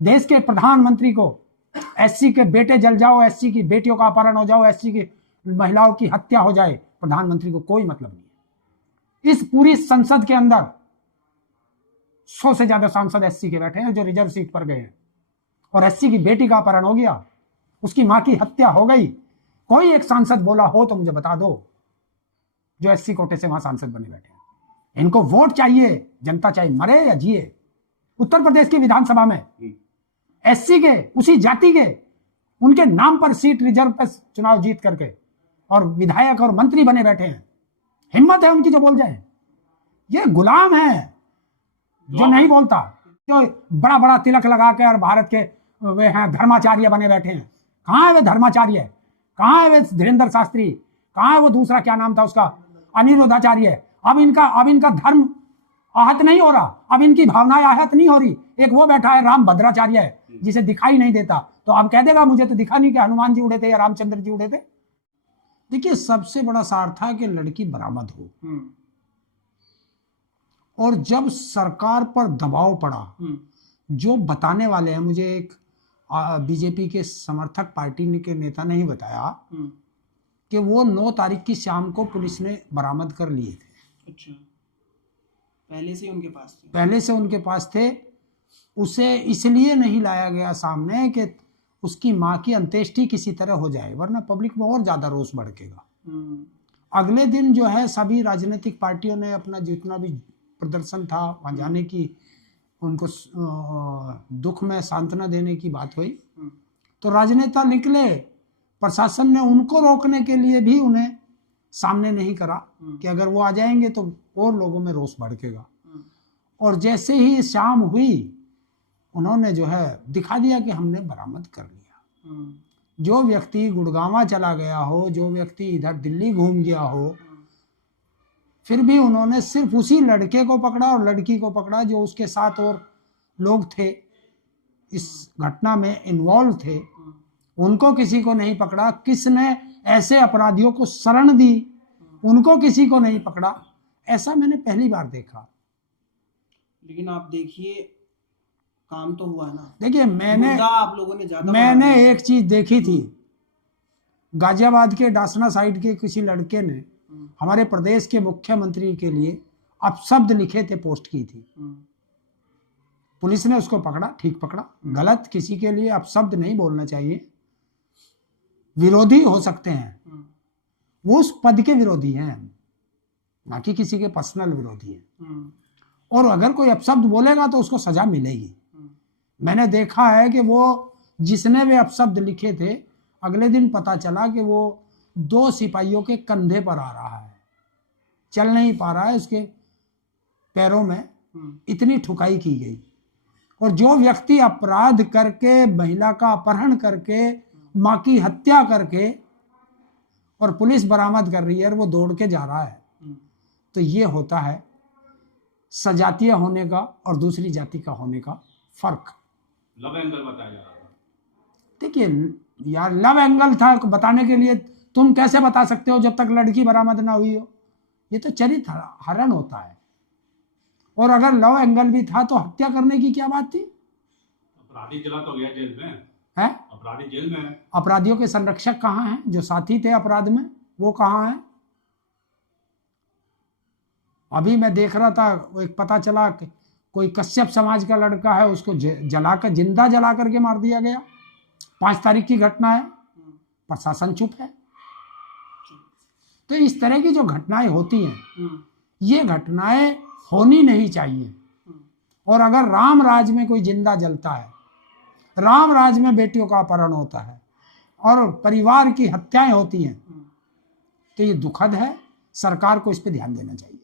देश के प्रधानमंत्री को एससी के बेटे जल जाओ, एससी की बेटियों का अपहरण हो जाओ, एससी की महिलाओं की हत्या हो जाए, प्रधानमंत्री को कोई मतलब नहीं है। इस पूरी संसद के अंदर 100 से ज्यादा सांसद एससी के बैठे हैं जो रिजर्व सीट पर गए हैं, और एससी की बेटी का अपहरण हो गया, उसकी मां की हत्या हो गई। कोई एक सांसद बोला हो तो मुझे बता दो जो एससी कोटे से वहां सांसद बने बैठे हैं। इनको वोट चाहिए, जनता चाहे मरे या जिए। उत्तर प्रदेश की विधानसभा में एससी के, उसी जाति के, उनके नाम पर सीट रिजर्व पे चुनाव जीत करके और विधायक और मंत्री बने बैठे हैं। हिम्मत है उनकी जो बोल जाए। ये गुलाम है जो नहीं बोलता, जो बड़ा बड़ा तिलक लगा के और भारत के वे हैं धर्माचार्य बने बैठे हैं। कहाँ है वे धर्माचार्य? कहाँ है वे धीरेन्द्र शास्त्री? कहाँ है वो दूसरा, क्या नाम था उसका, अनिरुद्धाचार्य? अब इनका धर्म आहत नहीं हो रहा, अब इनकी भावनाएं आहत नहीं हो रही। एक वो बैठा है राम भद्राचार्य है जिसे दिखाई नहीं देता, तो अब कह देगा मुझे तो दिखा नहीं कि हनुमान जी उड़े थे या रामचंद्र जी उड़े थे। देखिए, सबसे बड़ा सार था कि लड़की बरामद हो, और जब सरकार पर दबाव पड़ा, जो बताने वाले हैं, मुझे एक बीजेपी के समर्थक पार्टी के नेता ने ही बताया कि वो 9 तारीख की शाम को पुलिस ने बरामद कर लिए थे। अच्छा, पहले से उनके पास थे? पहले से उनके पास थे। उसे इसलिए नहीं लाया गया सामने कि उसकी माँ की अंत्येष्टि किसी तरह हो जाए, वरना पब्लिक में और ज्यादा रोष भड़केगा। अगले दिन जो है सभी राजनीतिक पार्टियों ने अपना जितना भी प्रदर्शन था वहां जाने की, उनको दुख में सांत्वना देने की बात हुई, तो राजनेता निकले। प्रशासन ने उनको रोकने के लिए भी उन्हें सामने नहीं करा कि अगर वो आ जाएंगे तो और लोगों में रोष भड़केगा। और जैसे ही शाम हुई, उन्होंने जो है दिखा दिया कि हमने बरामद कर लिया। जो व्यक्ति गुड़गांव चला गया हो, जो व्यक्ति इधर दिल्ली घूम गया हो, फिर भी उन्होंने सिर्फ उसी लड़के को पकड़ा और लड़की को पकड़ा जो उसके साथ और लोग थे, इस घटना में इन्वॉल्व थे। उनको किसी को नहीं पकड़ा। किसने ऐसे अपराधियों को शरण दी, उनको किसी को नहीं पकड़ा। ऐसा मैंने पहली बार देखा। लेकिन आप देखिए, काम तो हुआ ना। देखिए, आप लोगों ने ज्यादा मैंने एक चीज देखी थी, गाजियाबाद के डासना साइड के किसी लड़के ने हमारे प्रदेश के मुख्यमंत्री के लिए अपशब्द लिखे थे, पोस्ट की थी। पुलिस ने उसको पकड़ा, ठीक पकड़ा। गलत किसी के लिए अपशब्द नहीं बोलना चाहिए। विरोधी हो सकते हैं, वो उस पद के विरोधी हैं, ना कि किसी के पर्सनल विरोधी हैं। और अगर कोई अपशब्द बोलेगा तो उसको सजा मिलेगी। मैंने देखा है कि वो जिसने वे अपशब्द लिखे थे, अगले दिन पता चला कि वो 2 सिपाहियों के कंधे पर आ रहा है, चल नहीं पा रहा है, उसके पैरों में इतनी ठुकाई की गई। और जो व्यक्ति अपराध करके, महिला का अपहरण करके, माँ की हत्या करके, और पुलिस बरामद कर रही है और वो दौड़ के जा रहा है, तो ये होता है सजातीय होने का और दूसरी जाति का होने का फर्क। लव एंगल बताया जा रहा था। देखिए यार, लव एंगल था बताने के लिए, तुम कैसे बता सकते हो जब तक लड़की बरामद ना हुई हो? ये तो चरित्र हरण होता है। और अगर लव एंगल भी था तो हत्या करने की क्या बात थी? अपराधी चला तो गया जेल में है, अपराधी जेल में है। अपराधियों के संरक्षक कहाँ हैं? जो साथी थे अपराध में, वो कहाँ हैं? अभी मैं देख रहा था, वो एक पता चला कि कोई कश्यप समाज का लड़का है, उसको जलाकर, जिंदा जला करके मार दिया गया। 5 तारीख की घटना है, प्रशासन चुप है। तो इस तरह की जो घटनाएं होती हैं, ये घटनाएं होनी नहीं चाहिए। और अगर राम राज में कोई जिंदा जलता है, राम राज में बेटियों का अपहरण होता है और परिवार की हत्याएं होती हैं, तो ये दुखद है। सरकार को इस पे ध्यान देना चाहिए।